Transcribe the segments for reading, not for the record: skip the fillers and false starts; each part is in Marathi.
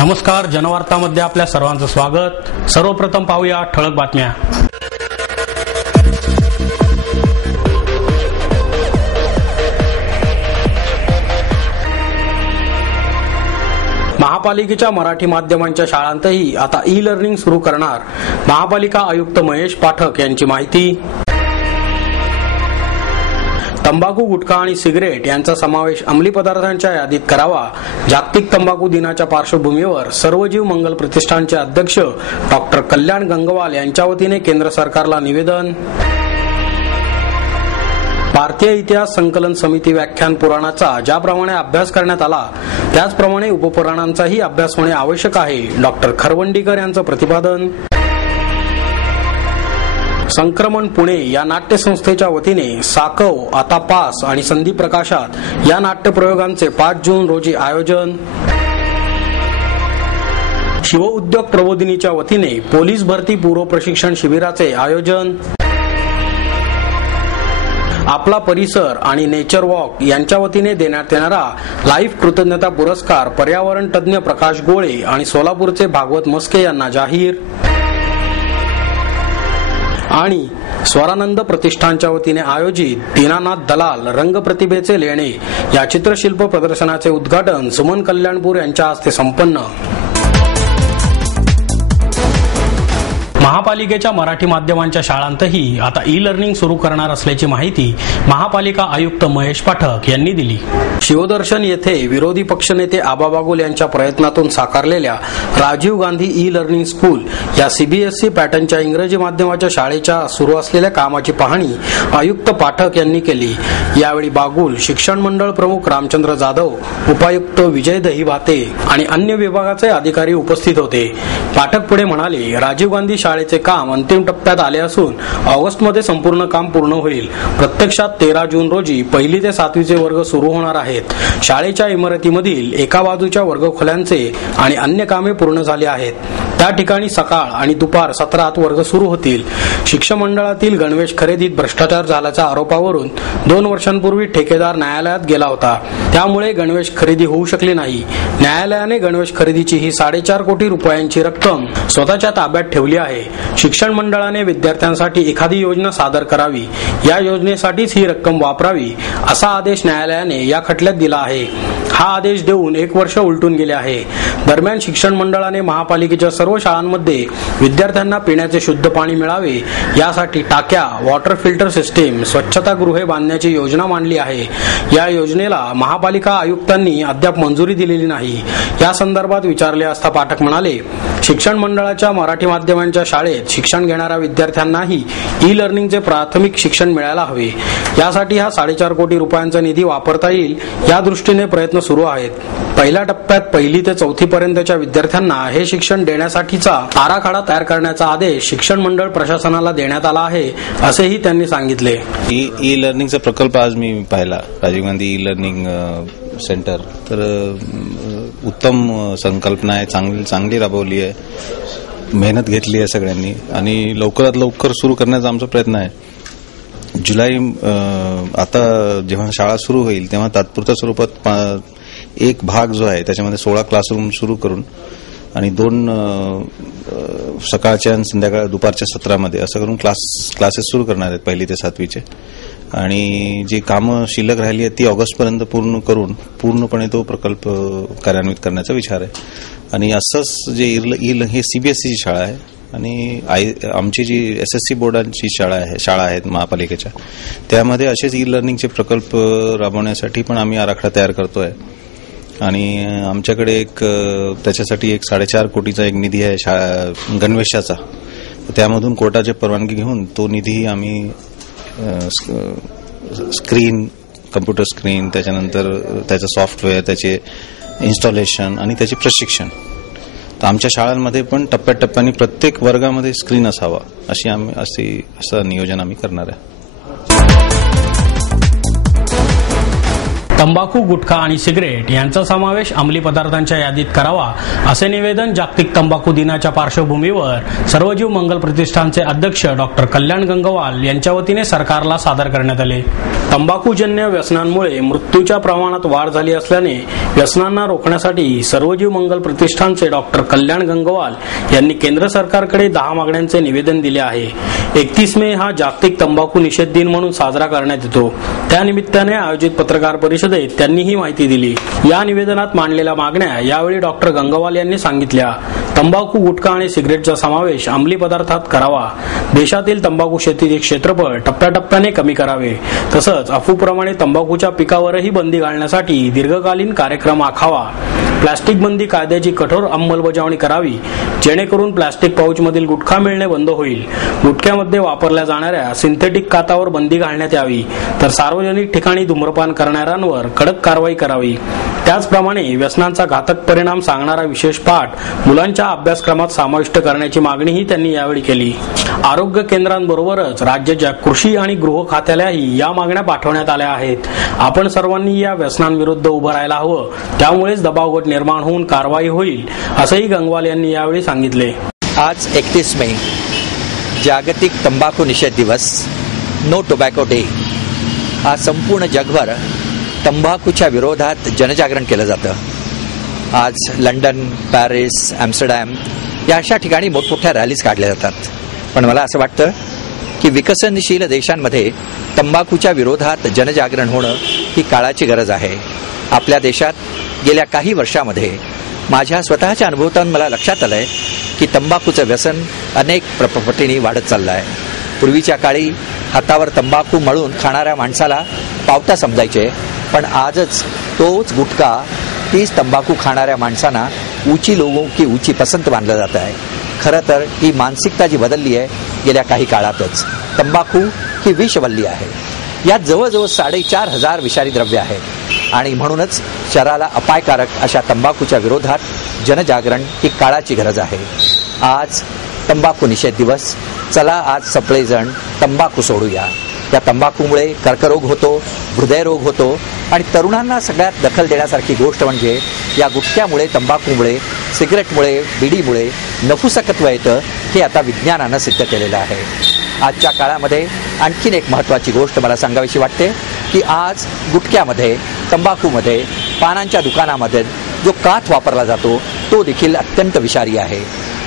नमस्कार, जनवार्तामध्ये आपल्या सर्वांचं स्वागत। सर्वप्रथम पाहूया ठळक बातम्या। महापालिकेच्या मराठी माध्यमांच्या शाळांतही आता ई लर्निंग सुरू करणार, महापालिका आयुक्त महेश पाठक यांची माहिती। तंबाखू, गुटखा आणि सिगरेट यांचा समावेश अंमली पदार्थांच्या यादीत करावा। जागतिक तंबाखू दिनाच्या पार्श्वभूमीवर सर्वजीव मंगल प्रतिष्ठानचे अध्यक्ष डॉक्टर कल्याण गंगवाल यांच्या वतीने केंद्र सरकारला निवेदन। भारतीय इतिहास संकलन समिती व्याख्यान पुराणाचा ज्याप्रमाणे अभ्यास करण्यात आला त्याचप्रमाणे उपपुराणांचाही अभ्यास होणे आवश्यक आहे, डॉक्टर खरवंडीकर यांचं प्रतिपादन। संक्रमण पुणे या नाट्यसंस्थेच्या वतीने साकव, आता पास आणि संधी प्रकाशात या नाट्यप्रयोगांचे 5 जून रोजी आयोजन। शिवउद्योग प्रबोधिनीच्या वतीने पोलीस भरती पूर्व प्रशिक्षण शिबिराचे आयोजन। आपला परिसर आणि नेचर वॉक यांच्या वतीने देण्यात येणारा लाईफ कृतज्ञता पुरस्कार पर्यावरण तज्ञ प्रकाश गोळे आणि सोलापूरचे भागवत मस्के यांना जाहीर। आणि स्वरानंद प्रतिष्ठानच्या वतीने आयोजित दीनानाथ दलाल रंगप्रतिभेचे लेणे या चित्रशिल्प प्रदर्शनाचे उद्घाटन सुमन कल्याणपूर यांच्या हस्ते संपन्न। महापालिकेच्या मराठी माध्यमांच्या शाळांतही आता ई लर्निंग सुरू करणार असल्याची माहिती महापालिका आयुक्त महेश पाठक यांनी दिली। शिवदर्शन येथे विरोधी पक्षनेते आबा बागुल यांच्या प्रयत्नातून साकारलेल्या Rajiv Gandhi e learning school या सीबीएसई पॅटर्नच्या इंग्रजी माध्यमाच्या शाळेच्या सुरू असलेल्या कामाची पाहणी आयुक्त पाठक यांनी केली। यावेळी बागुल, शिक्षण मंडळ प्रमुख रामचंद्र जाधव, उपायुक्त विजय दहिभाते आणि अन्य विभागाचे अधिकारी उपस्थित होते। पाठक पुढे म्हणाले, राजीव गांधी शाळेचे काम अंतिम टप्प्यात आले असून ऑगस्टमध्ये संपूर्ण काम पूर्ण होईल। प्रत्यक्षात 13 जून रोजी 1ली ते 7वीचे वर्ग सुरू होणार आहेत। शाळेच्या इमारतीमधील एका बाजूच्या वर्गखोल्यांचे आणि अन्य कामे पूर्ण झाली आहेत। त्या ठिकाणी सकाळ आणि दुपार सत्रात वर्ग सुरू होतील। शिक्षण मंडळातील गणवेश खरेदीत भ्रष्टाचार झाल्याच्या आरोपावरून 2 वर्षांपूर्वी ठेकेदार न्यायालयात गेला होता, त्यामुळे गणवेश खरेदी होऊ शकली नाही। न्यायालयाने गणवेश खरेदीची ही 4.5 कोटी रुपयांची रक्कम स्वतःच्या ताब्यात ठेवली आहे। शिक्षण मंडळाने विद्यार्थ्यांसाठी एखादी योजना सादर करावी, या योजनेसाठीच ही रक्कम वापरावी असा आदेश न्यायालयाने या खटल्यात दिला आहे। हा आदेश देऊन 1 वर्ष उलटून गेले आहे। दरम्यान शिक्षण मंडळाने महापालिकेच्या सर्व शाळांमध्ये विद्यार्थ्यांना पिण्याचे शुद्ध पाणी मिळावे यासाठी टाक्या, वॉटर फिल्टर सिस्टीम, स्वच्छतागृहे बांधण्याची योजना मांडली आहे। या योजनेला महापालिका आयुक्तांनी अद्याप मंजुरी दिलेली नाही। या संदर्भात विचारले असता पाठक म्हणाले, शिक्षण मंडळाच्या मराठी माध्यमांच्या शाळेत शिक्षण घेणाऱ्या विद्यार्थ्यांनाही ई लर्निंगचे प्राथमिक शिक्षण मिळायला हवे। यासाठी हा 4.5 कोटी रुपयांचा निधी वापरता येईल या दृष्टीने प्रयत्न सुरू आहेत। पहिल्या टप्प्यात 1ली ते 4थी पर्यंतच्या विद्यार्थ्यांना हे शिक्षण देण्यासाठीचा आराखडा तयार करण्याचा आदेश शिक्षण मंडळ प्रशासनाला देण्यात आला आहे, असेही त्यांनी सांगितले। ई लर्निंगचा प्रकल्प आज मी पाहिला, Rajiv Gandhi e learning centre, तर उत्तम संकल्पना आहे, चांगली राबवली आहे, मेहनत घेतली आहे सगळ्यांनी आणि लवकरात लवकर सुरू करण्याचा आमचा प्रयत्न आहे। जुलै आता जेव्हा शाळा सुरू होईल तेव्हा तात्पुरत्या स्वरूपात एक भाग जो आहे त्याच्यामध्ये 16 क्लासरूम सुरू करून आणि 2 सकाळच्या आणि संध्याकाळ दुपारच्या सत्रामध्ये असं करून क्लासेस सुरू करणार आहेत 1ली ते 7वीचे। आणि जी कामं शिल्लक राहिली आहेत ती ऑगस्टपर्यंत पूर्ण करून पूर्णपणे तो प्रकल्प कार्यान्वित करण्याचा विचार आहे। आणि असंच जे हे सीबीएसईची शाळा आहे आणि आमची जी एसएससी बोर्डांची शाळा आहेत महापालिकेच्या, त्यामध्ये असेच ई लर्निंगचे प्रकल्प राबवण्यासाठी पण आम्ही आराखडा तयार करतोय। आणि आमच्याकडे त्याच्यासाठी 4.5 कोटीचा एक निधी आहे गणवेशाचा, त्यामधून कोर्टाची परवानगी घेऊन तो निधी आम्ही स्क्रीन, कम्प्युटर स्क्रीन, त्याच्यानंतर त्याचं सॉफ्टवेअर, त्याचे इन्स्टॉलेशन आणि त्याचे प्रशिक्षण, तर आमच्या शाळांमध्ये पण टप्प्याटप्प्याने प्रत्येक वर्गामध्ये स्क्रीन असावा असं नियोजन आम्ही करणार आहे। तंबाखू, गुटखा आणि सिगरेट यांचा समावेश अंमली पदार्थांच्या यादीत करावा असे निवेदन जागतिक तंबाखू दिनाच्या पार्श्वभूमीवर सर्वजीव मंगल प्रतिष्ठानचे अध्यक्ष डॉक्टर कल्याण गंगवाल यांच्या वतीने सरकारला सादर करण्यात आले. तंबाखूजन्य व्यसनांमुळे मृत्यूच्या प्रमाणात वाढ झाली असल्याने व्यसनांना रोखण्यासाठी सर्वजीव मंगल प्रतिष्ठानचे डॉक्टर कल्याण गंगवाल यांनी केंद्र सरकारकडे 10 मागण्यांचे निवेदन दिले आहे. 31 मे हा जागतिक तंबाखू निषेध दिन म्हणून साजरा करण्यात येतो. त्यानिमित्ताने आयोजित पत्रकार परिषदेत त्यांनी ही माहिती दिली. या निवेदनात मांडलेल्या मागण्या यावेळी डॉक्टर गंगवाल यांनी सांगितल्या. तंबाखू, गुटखा आणि सिगरेटचा समावेश अंमली पदार्थात करावा. देशातील तंबाखू शेतीचे क्षेत्रफळ टप्प्याटप्प्याने कमी करावे. तसंच अफूप्रमाणे तंबाखूच्या पिकावरही बंदी घालण्यासाठी दीर्घकालीन कार्यक्रम आखावा. प्लास्टिक बंदी कायद्याची कठोर अंमलबजावणी करावी, जेणेकरून प्लास्टिक पाऊचमधील गुटखा मिळणे बंद होईल. गुटख्यामध्ये वापरल्या जाणाऱ्या सिंथेटिक काथावर बंदी घालण्यात यावी. तर सार्वजनिक ठिकाणी धूम्रपान करणाऱ्यांवर कडक कारवाई करावी. त्याचप्रमाणे व्यसनांचा घातक परिणाम सांगणारा विशेष पाठ मुलांच्या अभ्यासक्रमात समाविष्ट करण्याची मागणीही त्यांनी यावेळी केली. आरोग्य केंद्रांबरोबरच राज्याच्या कृषी आणि गृह खात्यालाही या मागण्या पाठवण्यात आल्या आहेत. आपण सर्वांनी या व्यसनांविरुद्ध उभं राहायला हवं. त्यामुळेच दबावगट निर्माण होऊन कारवाई होईल, असंही गंगवाल यांनी यावेळी सांगितले. आज 31 मे जागतिक तंबाखू निषेध दिवस, नो टोबॅको डे. आज संपूर्ण जगभर तंबाखूच्या विरोधात जनजागरण केलं जातं. आज लंडन, पॅरिस, ॲम्स्टरडॅम या अशा ठिकाणी मोठमोठ्या रॅलीज काढल्या जातात. पण मला असं वाटतं की विकसनशील देशांमध्ये तंबाखूच्या विरोधात जनजागरण होणं ही काळाची गरज आहे. आपल्या देशात गेल्या काही वर्षामध्ये माझ्या स्वतःच्या अनुभवातून मला लक्षात आलंय की तंबाखूचं व्यसन अनेक पटीने वाढत चाललं आहे. पूर्वीच्या काळी हातावर तंबाखू मळून खाणाऱ्या माणसाला पावटा समजायचे, पण आजच तोच गुटखा, तीच तंबाखू खाणाऱ्या माणसांना ऊंची लोगों की ऊंची पसंत मानलं जात आहे. खरं तर ही मानसिकता जी बदलली आहे गेल्या काही काळातच. तंबाखू ही विषवल्ली आहे. यात जवळजवळ 4,500 विषारी द्रव्य आहेत आणि म्हणूनच शरीराला अपायकारक अशा तंबाखूच्या विरोधात जनजागरण ही काळाची गरज आहे. आज तंबाखू निषेध दिवस. चला आज सगळेजण तंबाखू सोडूया. या तंबाखूमुळे कर्करोग होतो, हृदयरोग होतो आणि तरुणांना सगळ्यात दखल देण्यासारखी गोष्ट म्हणजे या गुटख्यामुळे, तंबाखूमुळे, सिगरेटमुळे, बिडीमुळे नपुसकत्व येतं. हे आता विज्ञानानं सिद्ध केलेलं आहे. आजच्या काळामध्ये आणखीन एक महत्त्वाची गोष्ट मला सांगावीशी वाटते की आज गुटख्यामध्ये, तंबाखूमध्ये, पानांच्या दुकानामध्ये जो काथ वापरला जातो तो देखील अत्यंत विषारी आहे.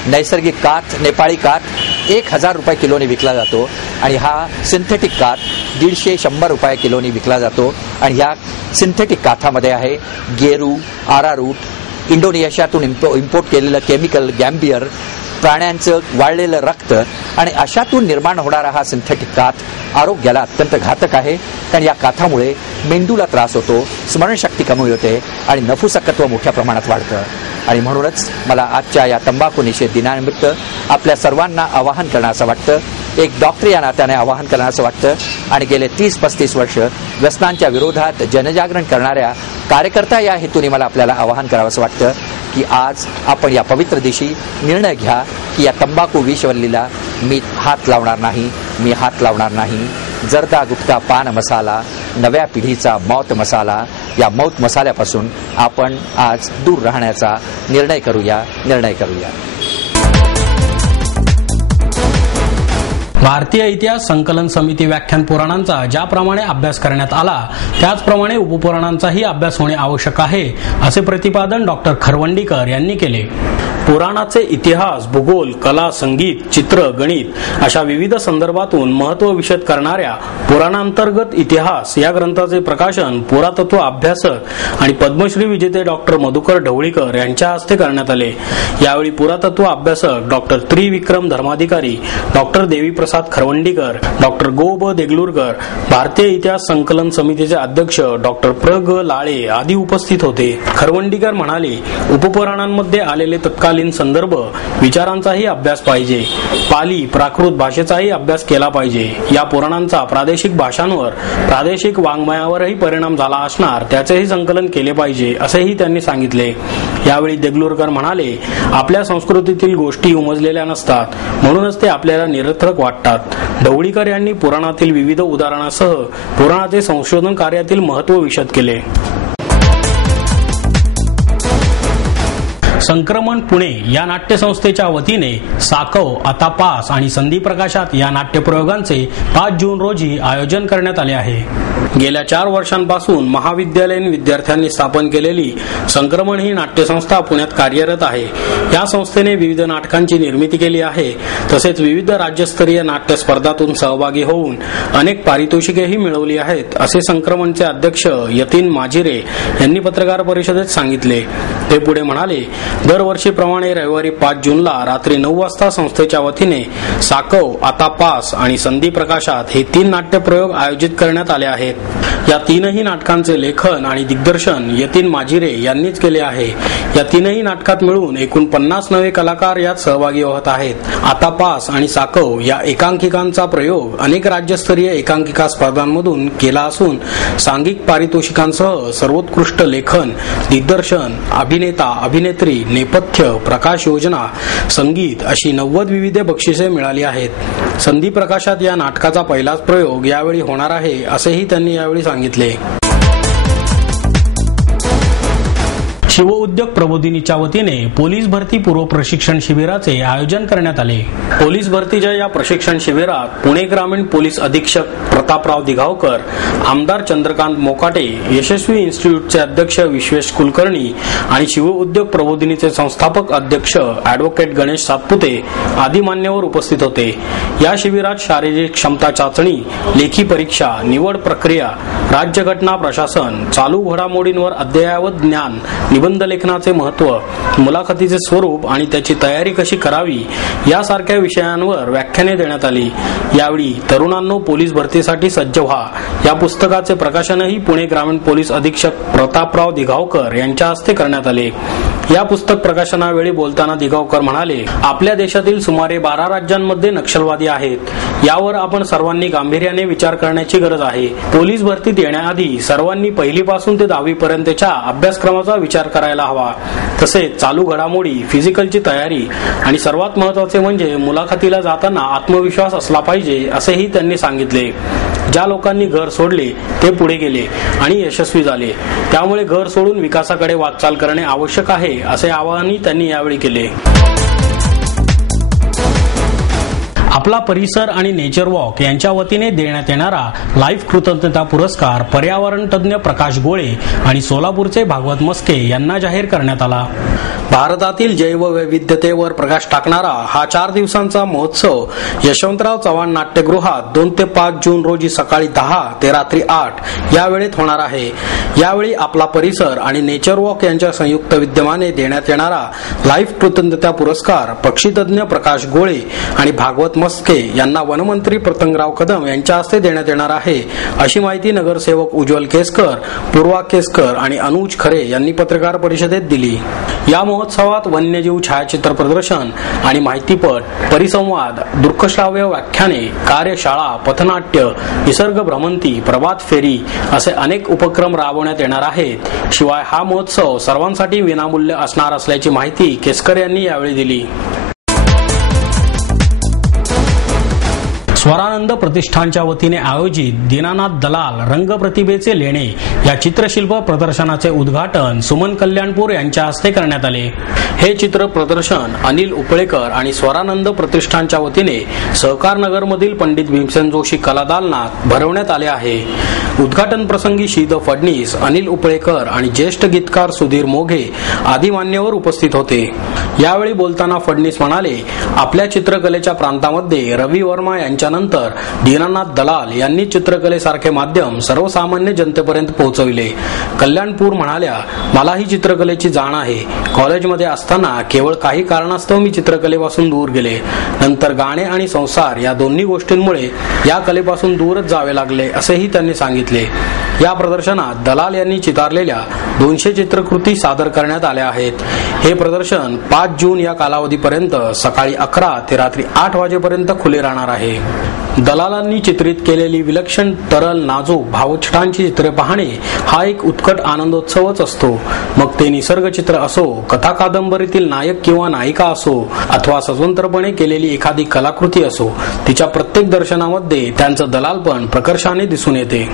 नैसर्गिक काथ, नेपाळी काथ 1,000 रुपये किलोनी विकला जातो आणि हा सिंथेटिक काथ 150-100 रुपये किलोनी विकला जातो. आणि ह्या सिंथेटिक काथामध्ये आहे गेरू, आरारूट, इंडोनेशियातून इम्पोर्ट केलेलं केमिकल गॅम्बियर, प्राण्यांचं वाळलेलं रक्त आणि अशातून निर्माण होणारा हा सिंथेटिक काथ आरोग्याला अत्यंत घातक आहे. कारण या काथामुळे मेंदूला त्रास होतो, स्मरणशक्ती कमी होते आणि नपुसकत्व मोठ्या प्रमाणात वाढतं. आणि म्हणूनच मला आजच्या या तंबाखू निषेध दिनानिमित्त आपल्या सर्वांना आवाहन करणं असं वाटतं, एक डॉक्टर या नात्याने आवाहन करणं असं वाटतं आणि गेले 30-35 वर्ष व्यसनांच्या विरोधात जनजागरण करणाऱ्या कार्यकर्ता या हेतूने मला आपल्याला आवाहन करावं असं वाटतं की आज आपण या पवित्र दिवशी निर्णय घ्या की या तंबाखू विषवल्लीला मी हात लावणार नाही, मी हात लावणार नाही. जर्दा, गुटखा, पान मसाला, नव्या पिढीचा मौत मसाला, या मौत मसाल्यापासून आपण आज दूर राहण्याचा निर्णय करूया. भारतीय इतिहास संकलन समिती व्याख्यान पुराणांचा ज्याप्रमाणे अभ्यास करण्यात आला त्याचप्रमाणे उपपुराणांचाही अभ्यास होणे आवश्यक आहे, असे प्रतिपादन डॉक्टर खरवंडीकर यांनी केले. पुराणाचे इतिहास, भूगोल, कला, संगीत, चित्र, गणित अशा विविध संदर्भातून महत्त्व विशद करणाऱ्या पुराणांतर्गत इतिहास या ग्रंथाचे प्रकाशन पुरातत्व अभ्यासक आणि पद्मश्री विजेते डॉक्टर मधुकर ढवळीकर यांच्या हस्ते करण्यात आले. यावेळी पुरातत्व अभ्यासक doctor Trivikram Dharmadhikari, doctor Deviprasad Kharwandikar, doctor गो ब देगलूरकर, भारतीय इतिहास संकलन समितीचे अध्यक्ष डॉक्टर प्र ग लाळे आदी उपस्थित होते. खरवंडीकर म्हणाले, उपपुराणांमध्ये आलेले तत्कालीन संदर्भ, विचारांचाही अभ्यास पाहिजे. पाली, प्राकृत भाषेचाही अभ्यास केला पाहिजे. या पुराणांचा प्रादेशिक भाषांवर, प्रादेशिक वाङ्मयावरही परिणाम झाला असणार, त्याचेही संकलन केले पाहिजे, असेही त्यांनी सांगितले. यावेळी देगलूरकर म्हणाले, आपल्या संस्कृतीतील गोष्टी उमजलेल्या नसतात, म्हणूनच ते आपल्याला निरर्थक वाटतात. वाटतात. ढवळीकर यांनी पुराणातील विविध उदाहरणासह पुराणाचे संशोधन कार्यातील महत्त्व विशद केले. संक्रमण पुणे या नाट्यसंस्थेच्या वतीने साकव, आता पास आणि संधी प्रकाशात या नाट्यप्रयोगांचे 5 जून रोजी आयोजन करण्यात आले आहे. गेल्या 4 वर्षांपासून महाविद्यालयीन विद्यार्थ्यांनी स्थापन केलेली संक्रमण ही नाट्यसंस्था पुण्यात कार्यरत आहे. या संस्थेने विविध नाटकांची निर्मिती केली आहे. तसेच विविध राज्यस्तरीय नाट्य स्पर्धांतून सहभागी होऊन अनेक पारितोषिकेही मिळवली आहेत, असे संक्रमणचे अध्यक्ष यतीन माजिरे यांनी पत्रकार परिषदेत सांगितले. ते पुढे म्हणाले, दरवर्षीप्रमाणे रविवारी 5 जूनला रात्री 9 वाजता संस्थेच्या वतीने साकव, आता पास आणि संधी प्रकाशात हे 3 नाट्यप्रयोग आयोजित करण्यात आले आहेत. या 3ही नाटकांचे लेखन आणि दिग्दर्शन यतीन माजिरे यांनीच केले आहे. या 3ही नाटकात मिळून एकूण 50 नवे कलाकार यात सहभागी होत आहेत. आता पास आणि साकव या एकांकिकांचा प्रयोग अनेक राज्यस्तरीय एकांकिका स्पर्धांमधून केला असून सांघिक पारितोषिकांसह सर्वोत्कृष्ट लेखन, दिग्दर्शन, अभिनेता, अभिनेत्री, नेपथ्य, प्रकाश योजना, संगीत अशी 90 विविध बक्षिसे मिळाली आहेत. संधी प्रकाशात या नाटकाचा पहिलाच प्रयोग यावेळी होणार आहे, असेही त्यांनी यावेळी सांगितले. शिवउद्योग प्रबोधिनीच्या वतीने पोलीस भरती पूर्व प्रशिक्षण शिबिराचे आयोजन करण्यात आले. पोलीस भरतीच्या या प्रशिक्षण शिबिरात पुणे ग्रामीण पोलीस अधीक्षक प्रतापराव दिघावकर, आमदार चंद्रकांत मोकाटे, यशस्वी इन्स्टिट्यूटचे अध्यक्ष विश्वेश कुलकर्णी आणि शिवउद्योग प्रबोधिनीचे संस्थापक अध्यक्ष ॲडव्होकेट गणेश सातपुते आदी मान्यवर उपस्थित होते. या शिबिरात शारीरिक क्षमता चाचणी, लेखी परीक्षा, निवड प्रक्रिया, राज्यघटना प्रशासन, चालू घडामोडींवर अद्ययावत ज्ञान, निबंध लेखनाचे महत्त्व, मुलाखतीचे स्वरूप आणि त्याची तयारी कशी करावी यासारख्या विषयांवर व्याख्याने देण्यात आली. यावेळी तरुणांनो पोलीस भरतीसाठी सज्ज व्हा या पुस्तकाचे प्रकाशनही पुणे ग्रामीण पोलीस अधीक्षक प्रतापराव दिघावकर यांच्या हस्ते करण्यात आले. या पुस्तक प्रकाशनावेळी बोलताना दिघावकर म्हणाले, आपल्या देशातील सुमारे 12 राज्यांमध्ये नक्षलवादी आहेत. यावर आपण सर्वांनी गांभीर्याने विचार करण्याची गरज आहे. पोलीस भरतीत येण्याआधी सर्वांनी 1ली पासून ते 10वी पर्यंतच्या अभ्यासक्रमाचा विचार करायला हवा. तसेच चालू घडामोडी, फिजिकलची तयारी आणि सर्वात महत्त्वाचे म्हणजे मुलाखतीला जाताना आत्मविश्वास असला पाहिजे, असेही त्यांनी सांगितले. ज्या लोकांनी घर सोडले ते पुढे गेले आणि यशस्वी झाले. त्यामुळे घर सोडून विकासाकडे वाटचाल करणे आवश्यक आहे, असे आवाहनही त्यांनी यावेळी केले. आपला परिसर आणि नेचर वॉक यांच्या वतीने देण्यात येणारा लाईफ कृतज्ञता पुरस्कार पर्यावरण तज्ञ प्रकाश गोळे आणि सोलापूरचे भागवत मस्के यांना जाहीर करण्यात आला. भारतातील जैववैविध्यतेवर प्रकाश टाकणारा हा 4 दिवसांचा महोत्सव यशवंतराव चव्हाण नाट्यगृहात 2 ते 5 जून रोजी सकाळी 10 ते रात्री 8 या वेळेत होणार आहे. यावेळी आपला परिसर आणि नेचर वॉक यांच्या संयुक्त विद्यमाने देण्यात येणारा लाईफ कृतज्ञता पुरस्कार पक्षीतज्ञ प्रकाश गोळे आणि भागवत मस्के यांना वनमंत्री प्रतंगराव कदम यांच्या हस्ते देण्यात येणार आहे, अशी माहिती नगरसेवक उज्ज्वल केसकर, पूर्वा केसकर आणि अनुज खरे यांनी पत्रकार परिषदेत दिली. या महोत्सवात वन्यजीव छायाचित्र प्रदर्शन आणि माहितीपट, परिसंवाद, दृकश्राव्य व्याख्याने, कार्यशाळा, पथनाट्य, निसर्ग भ्रमंती, प्रभात फेरी असे अनेक उपक्रम राबवण्यात येणार आहेत. शिवाय हा महोत्सव सर्वांसाठी विनामूल्य असणार असल्याची माहिती केसकर यांनी यावेळी दिली. स्वरानंद प्रतिष्ठानच्या वतीने आयोजित दीनानाथ दलाल रंगप्रतिभेचे लेणे या चित्रशिल्प प्रदर्शनाचे उद्घाटन सुमन कल्याणपूर यांच्या हस्ते करण्यात आले. हे चित्र प्रदर्शन अनिल उपळेकर आणि स्वरानंद प्रतिष्ठानच्या वतीने सहकार नगर मधील पंडित भीमसेन जोशी कला दालनात भरवण्यात आले आहे. उद्घाटन प्रसंगी श्रीद फडणीस, अनिल उपळेकर आणि ज्येष्ठ गीतकार सुधीर मोघे आदी मान्यवर उपस्थित होते. यावेळी बोलताना फडणीस म्हणाले, आपल्या चित्रकलेच्या प्रांतामध्ये रवी वर्मा यांच्यानंतर दीनानाथ दलाल यांनी चित्रकलेसारखे माध्यम सर्वसामान्य जनतेपर्यंत पोहोचविले. कल्याणपूर म्हणाल्या, मलाही चित्रकलेची जाण आहे. कॉलेजमध्ये असताना केवळ काही कारणास्तव मी चित्रकलेपासून दूर गेले. नंतर गाणे आणि संसार या दोन्ही गोष्टींमुळे या कलेपासून दूरच जावे लागले, असेही त्यांनी सांगितले. या प्रदर्शनात दलाल यांनी चितारलेल्या 200 चित्रकृती सादर करण्यात आल्या आहेत. हे प्रदर्शन 5 जून या कालावधीपर्यंत सकाळी 11 ते रात्री 8 वाजेपर्यंत खुले राहणार आहे. दलालांनी चित्रित केलेली विलक्षण तरल नाजूक भावछटांची चित्रे पाहणे हा एक उत्कट आनंदोत्सवच असतो. मग ते निसर्ग चित्र असो, कथा कादंबरीतील नायक किंवा नायिका असो, अथवा स्वतंत्रपणे केलेली एखादी कलाकृती असो, तिच्या प्रत्येक दर्शनामध्ये त्यांचं दलालपण प्रकर्षाने दिसून येते.